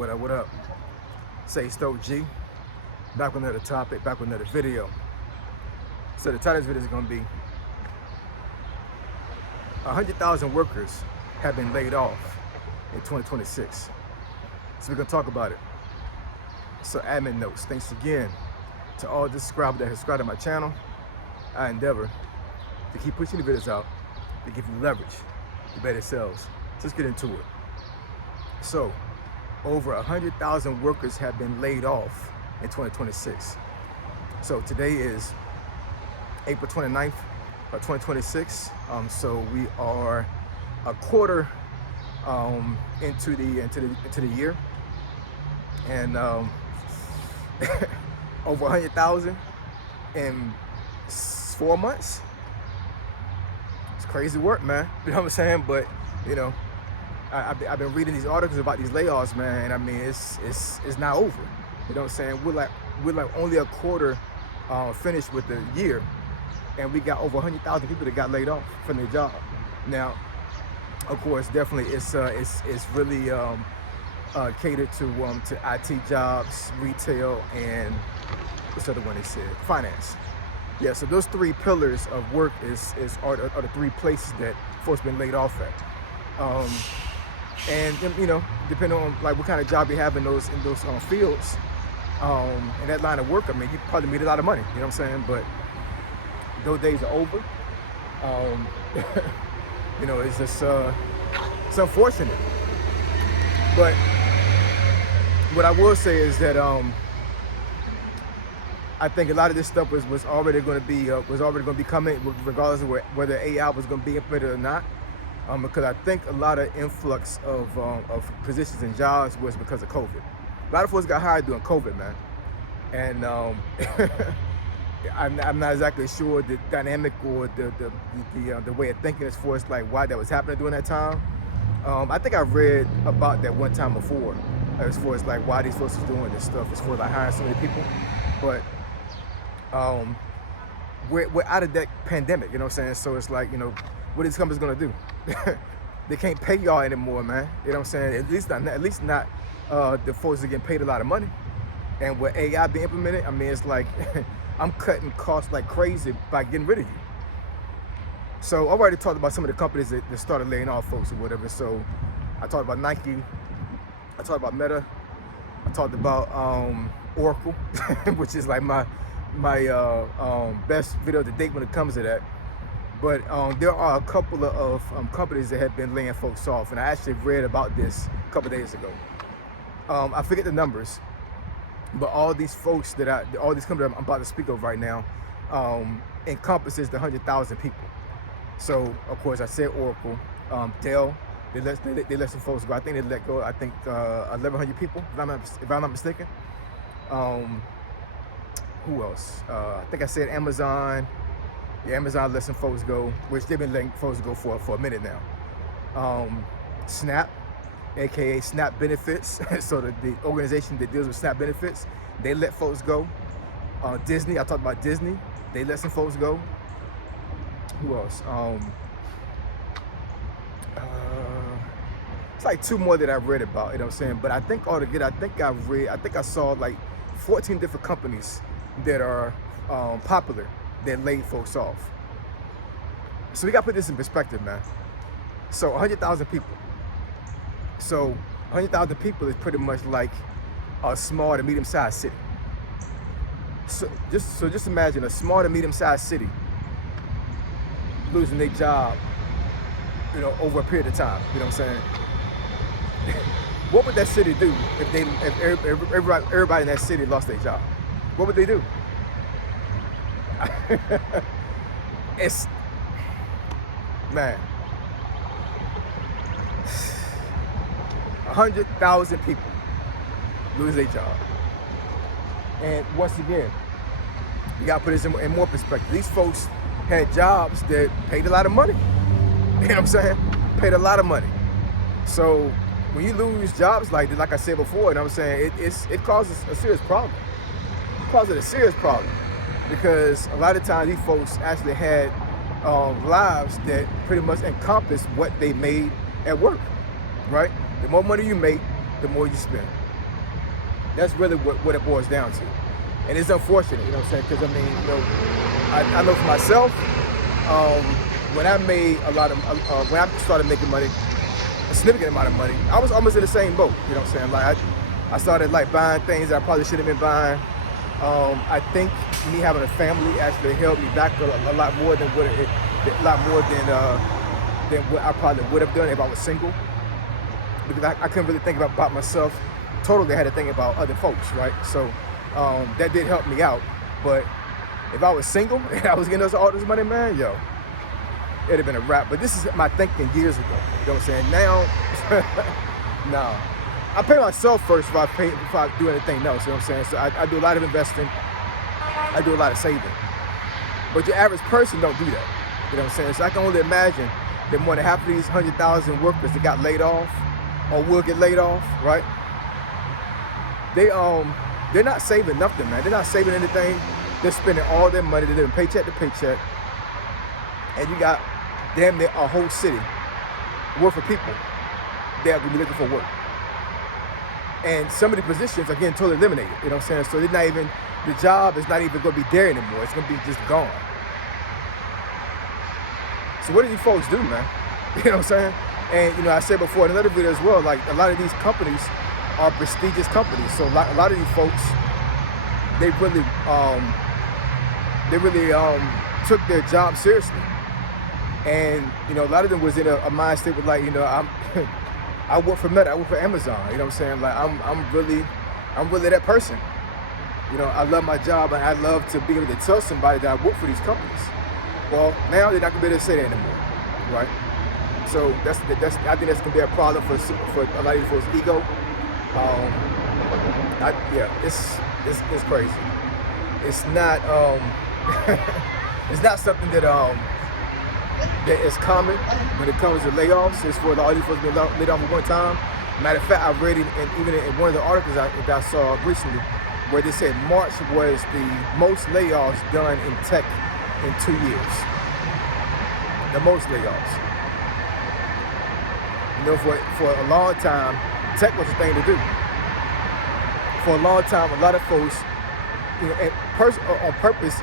What up? Say Stoke G. Back with another topic, back with another video. So the title of this video is going to be 100,000 workers have been laid off in 2026. So we're going to talk about it. So admin notes. Thanks again to all the subscribers that have subscribed to my channel. I endeavor to keep pushing the videos out to give you leverage to better sales. So let's get into it. So over 100,000 workers have been laid off in 2026. So today is April 29th of 2026. So we are a quarter into the year, and over 100,000 in 4 months. It's crazy work, man. You know what I'm saying? But you know, I've been reading these articles about these layoffs, man, and I mean it's not over. You know what I'm saying? We're like only a quarter finished with the year, and we got over 100,000 people that got laid off from their job. Now, of course, definitely it's really catered to IT jobs, retail, and what's the other one they said? Finance. Yeah, so those three pillars of work are the three places that folks been laid off at. And you know, depending on like what kind of job you have in those fields, in that line of work, I mean, you probably made a lot of money. You know what I'm saying? But those days are over. You know, it's just it's unfortunate. But what I will say is that I think a lot of this stuff was already going to be coming, regardless of whether AI was going to be implemented or not. Because I think a lot of influx of positions and jobs was because of COVID. A lot of folks got hired during COVID, man, and I'm not exactly sure the dynamic or the way of thinking as far as like why that was happening during that time. I think I read about that one time before, as far as like why these folks was doing this stuff, as far as like hiring so many people. But we're out of that pandemic, you know what I'm saying? So it's like, you know, what are these companies gonna do? They can't pay y'all anymore, man. You know what I'm saying? At least not the folks that getting paid a lot of money. And with AI being implemented, I mean, it's like I'm cutting costs like crazy by getting rid of you. So I already talked about some of the companies that started laying off folks or whatever. So I talked about Nike, I talked about Meta, I talked about Oracle, which is like my best video to date when it comes to that. But there are a couple of companies that have been laying folks off, and I actually read about this a couple days ago. I forget the numbers, but all these folks all these companies I'm about to speak of right now encompasses the 100,000 people. So of course I said Oracle, Dell, they let some folks go. I think they let go 1,100 people, if I'm not mistaken. Who else? I think I said Amazon. Yeah, Amazon let some folks go, which they've been letting folks go for a minute now. Snap, aka Snap Benefits, so the organization that deals with Snap Benefits, they let folks go. Disney, I talked about Disney, they let some folks go. Who else? It's like two more that I read about, you know what I'm saying? But I think altogether, I think I saw like 14 different companies that are popular that laid folks off. So we got to put this in perspective, man. So 100,000 people. So 100,000 people is pretty much like a small to medium-sized city. So just imagine a small to medium-sized city losing their job, you know, over a period of time. You know what I'm saying? What would that city do if everybody in that city lost their job? What would they do? It's, man, 100,000 people lose their job. And once again, you gotta put this in more perspective. These folks had jobs that paid a lot of money. You know what I'm saying? Paid a lot of money. So when you lose jobs like this, like I said before, you know what I'm saying, it causes a serious problem. It causes a serious problem. Because a lot of times these folks actually had lives that pretty much encompass what they made at work, right? The more money you make, the more you spend. That's really what it boils down to. And it's unfortunate, you know what I'm saying? Because I mean, you know, I know for myself, when I made when I started making money, a significant amount of money, I was almost in the same boat, you know what I'm saying? Like I started like buying things that I probably shouldn't have been buying. I think me having a family actually helped me back a lot more than what I probably would have done if I was single, because I couldn't really think about myself totally. I had to think about other folks, right? So that did help me out. But if I was single and I was getting all this money, man, yo, it'd have been a wrap. But this is my thinking years ago. You know what I'm saying? Now, no. I pay myself first if I do anything else. You know what I'm saying? So I do a lot of investing. I do a lot of saving. But your average person don't do that. You know what I'm saying? So I can only imagine that more than half of these 100,000 workers that got laid off or will get laid off, right? They're not saving nothing, man. They're not saving anything. They're spending all their money. They're living paycheck to paycheck. And you got damn near a whole city worth of people that are gonna be looking for work. And some of the positions are getting totally eliminated. You know what I'm saying? So the job is not even gonna be there anymore. It's gonna be just gone. So what do you folks do, man? You know what I'm saying? And you know, I said before in another video as well, like a lot of these companies are prestigious companies. So a lot of these folks, they really took their job seriously. And you know, a lot of them was in a mind state with like, you know, I work for Meta, I work for Amazon. You know what I'm saying? Like I'm really that person. You know, I love my job and I love to be able to tell somebody that I work for these companies. Well, now they're not gonna be able to say that anymore, right? So I think that's gonna be a problem for a lot of these folks' ego. It's crazy. It's not it's not something that is common when it comes to layoffs. It's for all these folks being laid off at one time. Matter of fact, I read it even in one of the articles I saw recently, where they said March was the most layoffs done in tech in 2 years. The most layoffs. You know, for a long time, tech was the thing to do. For a long time, a lot of folks, you know, on purpose,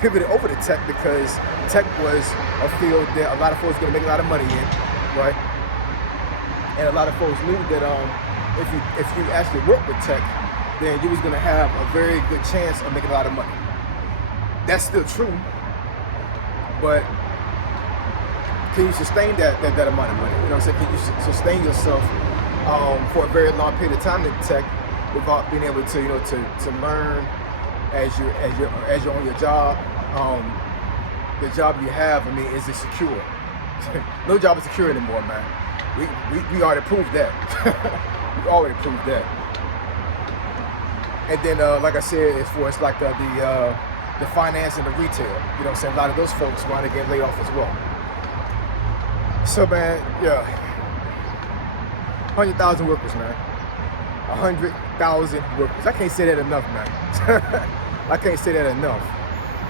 pivoted over to tech because tech was a field that a lot of folks were going to make a lot of money in, right? And a lot of folks knew that if you actually work with tech, then you was going to have a very good chance of making a lot of money. That's still true, but can you sustain that amount of money? You know what I'm saying? Can you sustain yourself for a very long period of time in tech without being able to, you know, to learn as you're on your job? The job you have, I mean, is it secure? No job is secure anymore, man. We already proved that. We already proved that. And then, like I said, as far as like the finance and the retail, you know what I'm saying? A lot of those folks want to get laid off as well. So, man, yeah, 100,000 workers, man. 100,000 workers. I can't say that enough, man. I can't say that enough.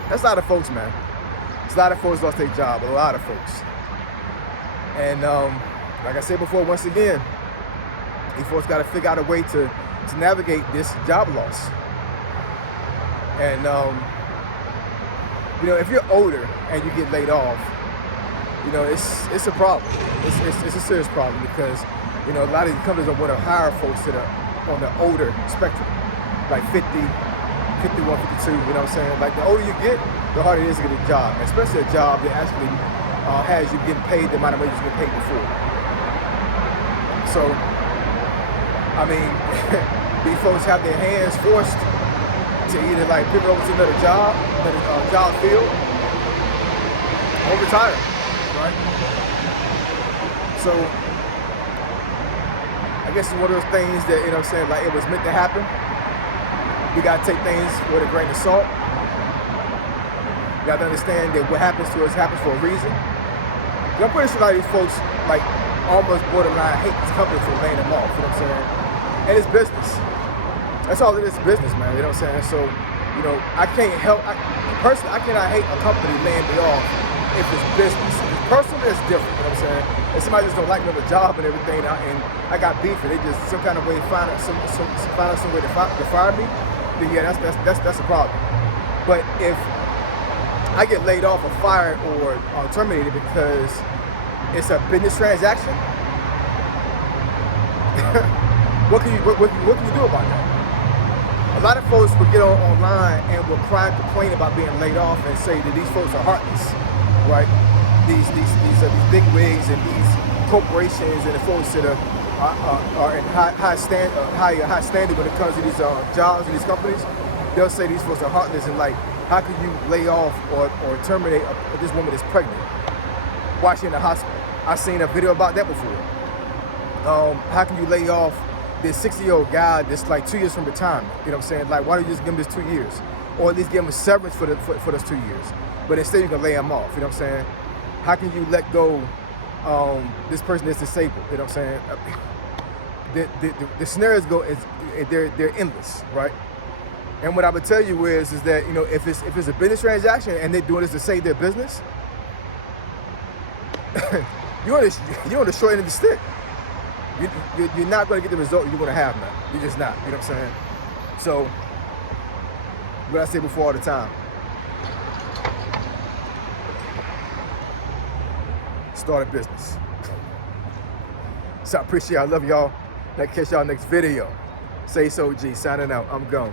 That's a lot of folks, man. It's a lot of folks lost their job, a lot of folks. And like I said before, once again, these folks got to figure out a way to navigate this job loss. And you know, if you're older and you get laid off, you know, it's a problem. It's a serious problem because, you know, a lot of these companies don't want to hire folks that are on the older spectrum, like 50, 51, 52, you know what I'm saying? Like the older you get, the harder it is to get a job, especially a job that actually has you getting paid the amount of money you get paid before. So, I mean, these folks have their hands forced to either like pivot over to another job field, or retire, right? So, I guess it's one of those things that, you know what I'm saying, like it was meant to happen. We gotta take things with a grain of salt. You gotta understand that what happens to us happens for a reason. I'm pretty sure a lot of these folks, like, almost borderline hate this company for laying them off, you know what I'm saying? And it's business. That's all it is, business, man, you know what I'm saying? So, you know, I can't help, personally, I cannot hate a company laying me off if it's business. If it's Personal is different, you know what I'm saying? If somebody just don't like me on the job and everything, and I got beef, and they just some kind of way find out some way to fire me, then yeah, that's a problem. But if I get laid off or fired or terminated because it's a business transaction, what can you do about that? A lot of folks will get online and will cry and complain about being laid off and say that these folks are heartless, right? These big wigs and these corporations and the folks that are in high standard when it comes to these jobs and these companies, they'll say these folks are heartless and like, how can you lay off or terminate this woman that's pregnant while she's in the hospital? I've seen a video about that before. How can you lay off this 60-year-old guy that's like 2 years from retirement? You know what I'm saying? Like, why don't you just give him this 2 years? Or at least give him a severance for those 2 years. But instead you can lay him off, you know what I'm saying? How can you let go this person that's disabled? You know what I'm saying? The scenarios they're endless, right? And what I would tell you is that, you know, if it's a business transaction and they're doing this to save their business, you're on the short end of the stick. You're not going to get the result you're going to have, man. You're just not. You know what I'm saying? So, what I say before all the time, start a business. So I appreciate it. I love y'all. I'll catch y'all next video. Say so, G. Signing out. I'm gone.